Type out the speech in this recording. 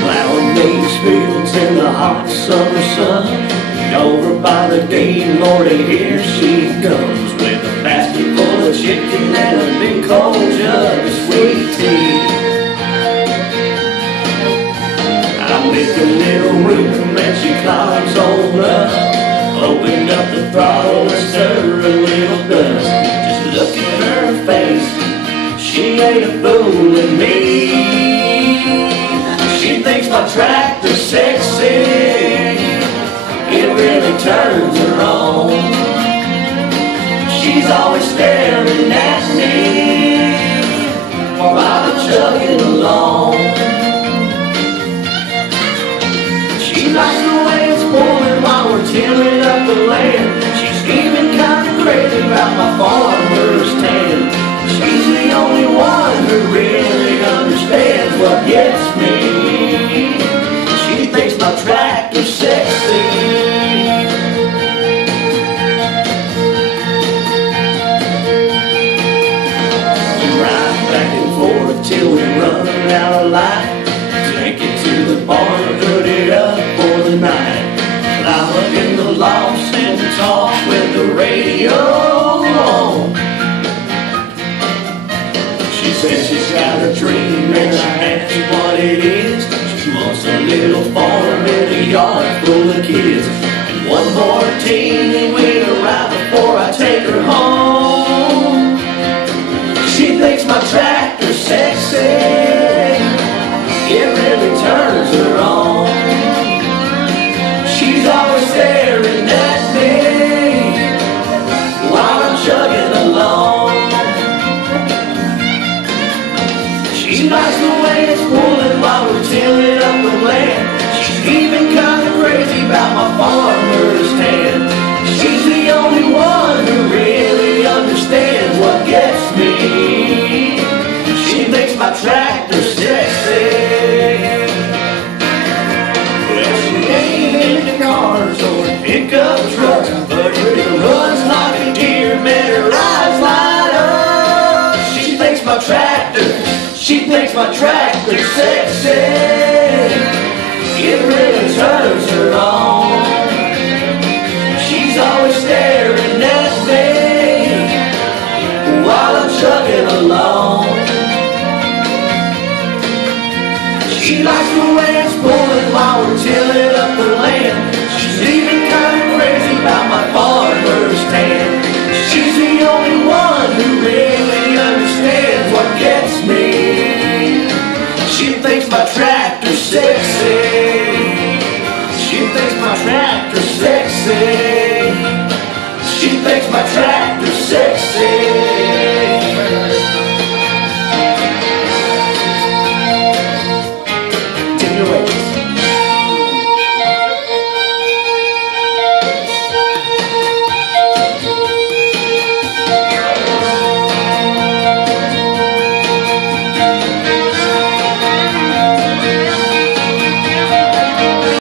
Plowing these fields in the hot summer sun. Over by the gate, Lordy, here she comes with a basket full of chicken and a big cold jug of sweet tea. I make a little room and she climbs on up. Opened up the throttle and stir a little dust. Just look at her face, she ain't a fooling me. She thinks my tractor's sexy, it really turns her on. She's always staring at me while I'm chugging along. She likes the way it's pouring while we're tilling up the land. She's even kind of crazy about my farmer's tan. She's the only one who really understands what gets me. She thinks my tractor's sexy. Till we run out of light, take it to the barn, put it up for the night. Climb up in the loft and talk with the radio on. She says she's got a dream and I ask her what it is. She wants a little farm in a yard full of kids, and one more teeny we'll arrive before I take her home. She thinks my tractor's sexy, it really turns her on. She's always staring at me while I'm chugging along. She likes the way it's pulling while we're tilling up the land. She's even kind of crazy about my farmer's tan. She's the only one who really understands what gets me. She thinks my tractor's sexy. Well, she ain't into cars or pickup trucks, but it runs like a deer, man, her eyes light up. She thinks my tractor's sexy, it really turns her on. She's always staring at me while I'm chugging along. She likes the way it's pulling while we're tilling up the land. She's even kind of crazy about my farmer's tan. She's the only one who really understands what gets me. She thinks my tractor's sexy. She thinks my tractor's sexy. She thinks my tractor's sexy.